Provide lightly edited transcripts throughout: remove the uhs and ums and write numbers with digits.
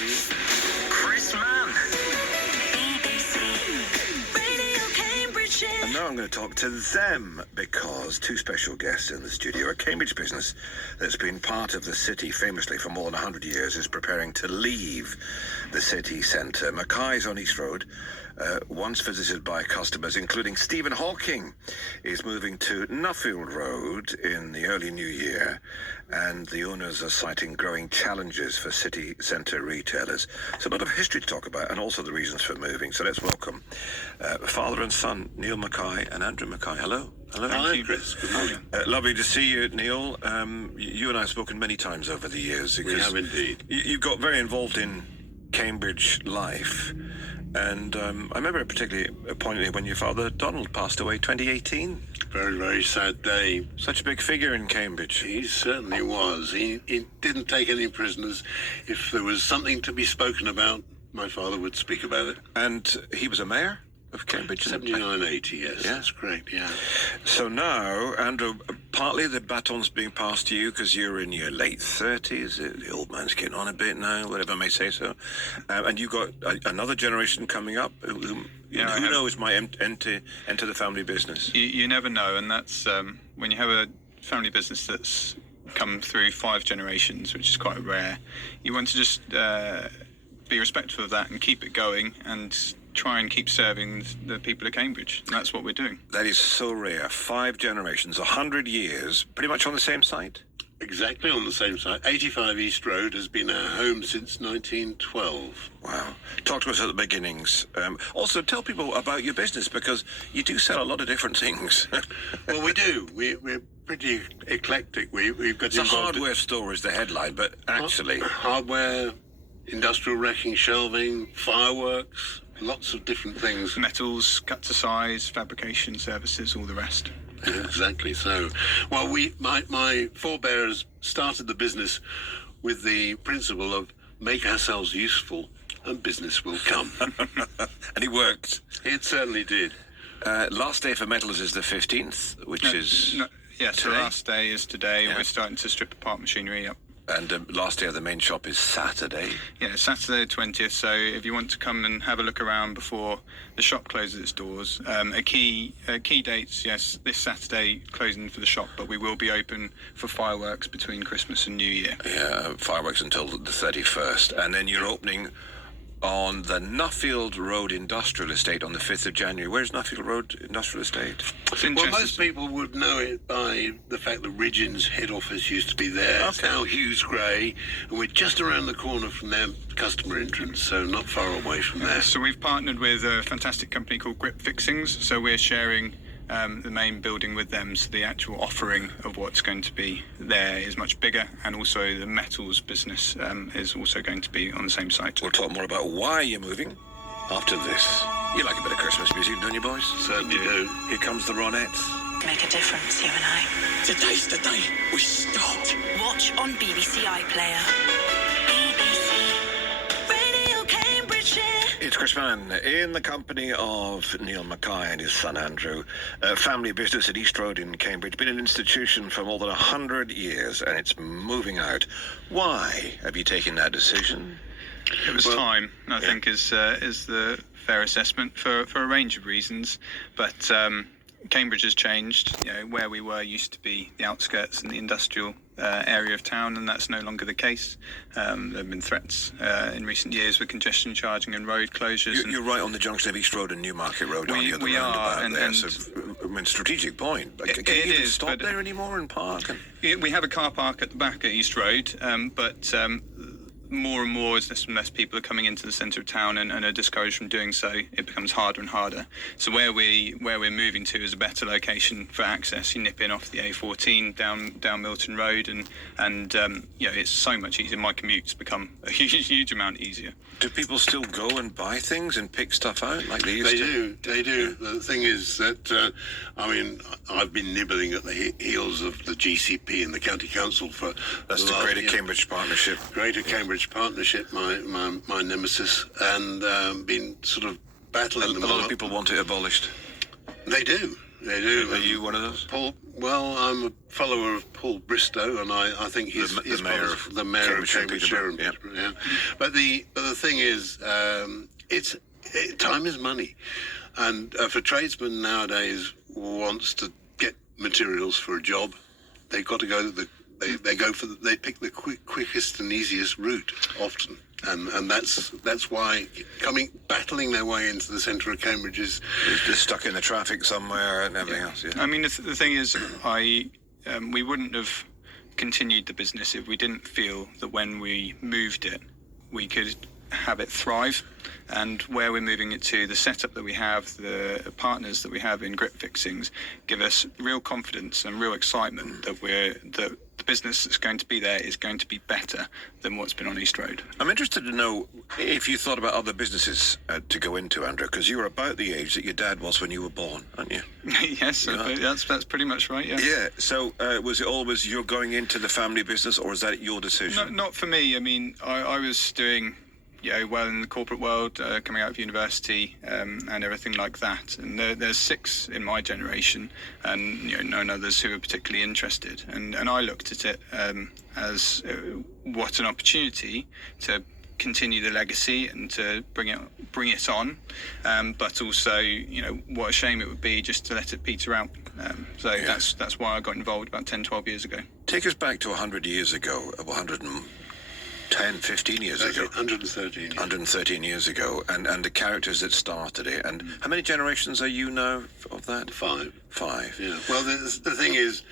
Chris Mann. BBC Radio Cambridgeshire. And now I'm going to talk to them because two special guests in the studio. A Cambridge business that's been part of the city famously for more than 100 years is preparing to leave the city centre. Mackay's on East Road, once visited by customers, including Stephen Hawking, is moving to Nuffield Road in the early new year, and the owners are citing growing challenges for city centre retailers. So a lot of history to talk about, and also the reasons for moving. So let's welcome father and son, Neil Mackay and Andrew Mackay. Hello. Hello. Hi, Chris. Good morning. Lovely to see you, Neil. You and I have spoken many times over the years. We have indeed. You got very involved in Cambridge life, and I remember particularly poignantly when your father Donald passed away 2018. Very, very sad day. Such a big figure in Cambridge. He certainly was. He didn't take any prisoners. If there was something to be spoken about, my father would speak about it. And he was a mayor of Cambridge? 79, 80, yes. Yeah. That's correct, yeah. So now, Andrew, partly the baton's being passed to you because you're in your late 30s. The old man's getting on a bit now, whatever I may say so. And you've got another generation coming up who knows might enter the family business. You never know, and that's when you have a family business that's come through 5 generations, which is quite rare. You want to just be respectful of that and keep it going and try and keep serving the people of Cambridge. And that's what we're doing. That is so rare. 5 generations, 100 years, pretty much on the same site? Exactly on the same site. 85 East Road has been our home since 1912. Wow. Talk to us at the beginnings. Also, tell people about your business, because you do sell a lot of different things. Well, we do. We're pretty eclectic. We've got It's a hardware store is the headline, but actually... Hardware, industrial wrecking, shelving, fireworks, lots of different things. Metals, cut to size, fabrication services, all the rest. Exactly so. Well, my forebears started the business with the principle of make ourselves useful and business will come. And it worked. It certainly did. Last day for metals is the 15th, which is Yes, today. the last day is today. Yeah. We're starting to strip apart machinery up. And last day of the main shop is Saturday. Yeah, Saturday the 20th, so if you want to come and have a look around before the shop closes its doors, key dates, yes, this Saturday closing for the shop, but we will be open for fireworks between Christmas and New Year. Yeah, fireworks until the 31st. And then you're opening on the Nuffield Road Industrial Estate on the 5th of January. Where's Nuffield Road Industrial Estate? Well, most people would know it by the fact that Ridgeon's head office used to be there. It's now Hughes Gray, and we're just around the corner from their customer entrance, so not far away from there. So we've partnered with a fantastic company called Grip Fixings, so we're sharing the main building with them, so the actual offering of what's going to be there is much bigger, and also the metals business is also going to be on the same site. We'll talk more about why you're moving after this. You like a bit of Christmas music, don't you, boys? Certainly do. Here comes the Ronettes. Make a difference, you and I. Today's the day we start. Watch on BBC iPlayer. BBC Radio Cambridgeshire. It's Chris Mann in the company of Neil Mackay and his son Andrew. Family business at East Road in Cambridge. Been an institution for more than 100 years, and it's moving out. Why have you taken that decision? It was time, I think, is the fair assessment for a range of reasons. But Cambridge has changed. You know, where we were used to be the outskirts and the industrial area of town, and that's no longer the case. There have been threats in recent years with congestion charging and road closures. You're right on the junction of East Road and Newmarket Road, aren't you? We are, and so, I mean, strategic point. Can you even stop there anymore and park? We have a car park at the back at East Road, but more and more, as less and less people are coming into the centre of town and are discouraged from doing so, it becomes harder and harder. So where we're moving to is a better location for access. You nip in off the A14 down Milton Road, and it's so much easier. My commute's become a huge amount easier. Do people still go and buy things and pick stuff out like they used to? They do. The thing is that, I've been nibbling at the heels of the GCP and the County Council for... That's the Greater Cambridge Partnership. Greater Cambridge Partnership, my nemesis, and been sort of battling them. A lot of people want it abolished. They do. Are you one of those? Paul, well, I'm a follower of Paul Bristow, and I think he's the mayor of Cambridgeshire. Yeah. Yeah. But the the thing is, time is money, and if a tradesman nowadays wants to get materials for a job, they've got to go they pick the quickest and easiest route often, and that's why battling their way into the centre of Cambridge is just stuck in the traffic somewhere and everything else. Yeah. I mean, the thing is, we wouldn't have continued the business if we didn't feel that when we moved it, we could have it thrive. And where we're moving it to, the setup that we have, the partners that we have in grip fixings, give us real confidence and real excitement that the business that's going to be there is going to be better than what's been on East Road. I'm interested to know if you thought about other businesses to go into, Andrew, because you were about the age that your dad was when you were born, aren't you? Yes, that's pretty much right, yeah. Yeah, so was it always you're going into the family business, or is that your decision? Not for me. I mean, I was doing well in the corporate world, coming out of university and everything like that. And there's 6 in my generation, and none others who are particularly interested. And I looked at it as what an opportunity to continue the legacy and to bring it on, but also what a shame it would be just to let it peter out. That's why I got involved about 10-12 years ago. Take us back to 100 years ago, 15 years ago. 113. 113 years ago, and the characters that started it. And how many generations are you now of that? 5. 5. Yeah. Well, the thing is,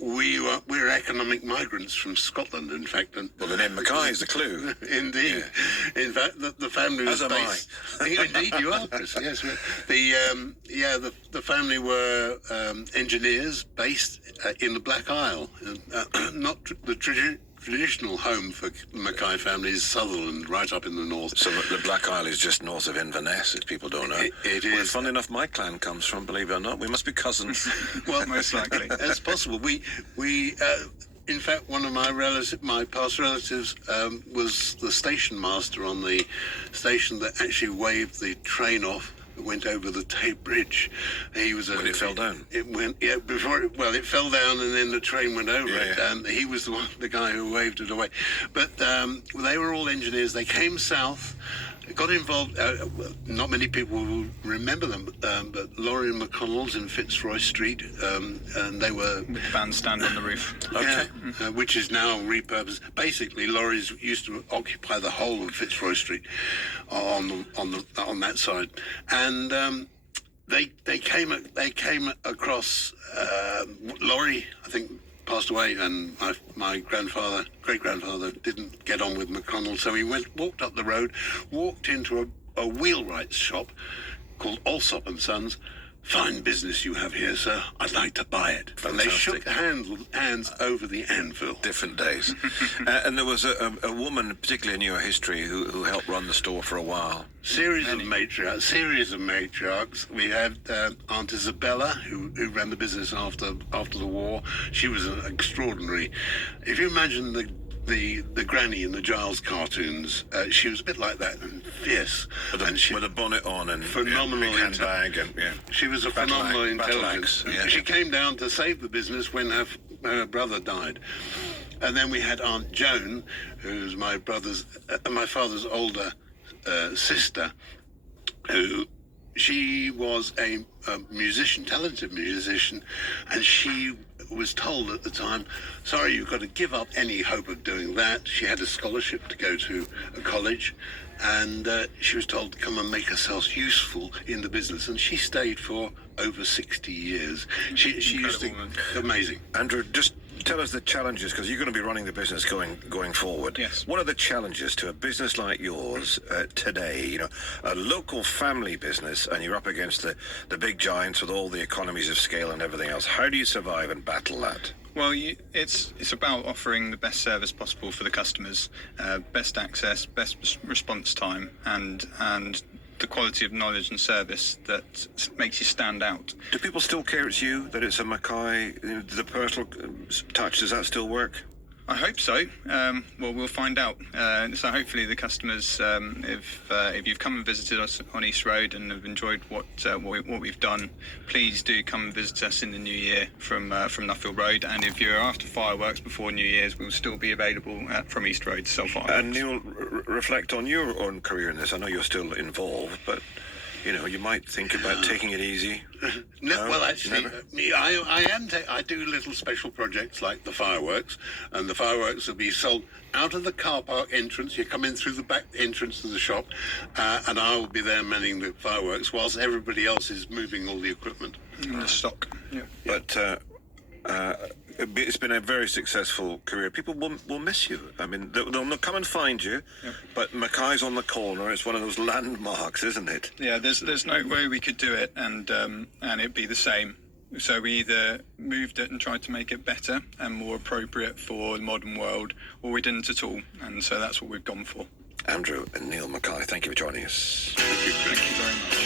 we're economic migrants from Scotland, in fact. And Well, the name Mackay is the clue. Indeed. Yeah. In fact, the family was As am based. Indeed, you are, Chris. Yes. The family were engineers based in the Black Isle, not the traditional home for the Mackay family is Sutherland, right up in the north. So the Black Isle is just north of Inverness, if people don't know. It Where, is. funny enough, my clan comes from, believe it or not. We must be cousins. Well, Most likely. That's possible. We in fact, one of my past relatives, was the station master on the station that actually waved the train off that went over the Tate Bridge. He was When it fell down? It went, yeah, it fell down and then the train went over it. Yeah. And he was the guy who waved it away. But they were all engineers. They came south, got involved. Not many people will remember them, but Laurie and McConnell's in Fitzroy Street, and they were With the bandstand on the roof. Okay. yeah, which is now repurposed. Basically, lorries used to occupy the whole of Fitzroy Street on that side, and they came across Laurie, I think, passed away, and my great grandfather didn't get on with McConnell, so he walked up the road, walked into a wheelwright's shop called Alsop and Sons. Fine business you have here, sir. I'd like to buy it. Fantastic. And they shook hands over the anvil. Different days. And there was a woman, particularly in your history, who helped run the store for a while. Series of matriarchs. We had Aunt Isabella, who ran the business after the war. She was an extraordinary. If you imagine the granny in the Giles cartoons, she was a bit like that, and fierce, With a bonnet on and phenomenal big handbag and She was a Battle phenomenal axe, battle intelligence. axe, yeah. She came down to save the business when her brother died. And then we had Aunt Joan, who's my father's older sister, who she was a talented musician, and she was told at the time, sorry, you've got to give up any hope of doing that. She had a scholarship to go to a college, and she was told to come and make herself useful in the business, and she stayed for over 60 years. She used to, woman. amazing. Andrew, just tell us the challenges, because you're going to be running the business going forward. Yes. What are the challenges to a business like yours today? A local family business, and you're up against the big giants with all the economies of scale and everything else. How do you survive and battle that? Well, it's about offering the best service possible for the customers, best access, best response time, and the quality of knowledge and service that makes you stand out. Do people still care it's you, that it's a Mackay, the personal touch, does that still work? I hope so. Well, we'll find out. So hopefully the customers, if you've come and visited us on East Road and have enjoyed what we've done, please do come and visit us in the new year from Nuffield Road. And if you're after fireworks before New Year's, we'll still be available from East Road to sell fireworks. And Neil, reflect on your own career in this. I know you're still involved, but you might think about taking it easy. No, well, actually, never? I do little special projects like the fireworks, and the fireworks will be sold out of the car park entrance. You come in through the back entrance to the shop, and I will be there manning the fireworks whilst everybody else is moving all the equipment. The stock. Yeah. But it's been a very successful career. People will miss you. I mean, they'll not come and find you, but Mackay's on the corner. It's one of those landmarks, isn't it? Yeah, there's no way we could do it and it'd be the same. So we either moved it and tried to make it better and more appropriate for the modern world, or we didn't at all. And so that's what we've gone for. Andrew and Neil Mackay, thank you for joining us. Thank you very much.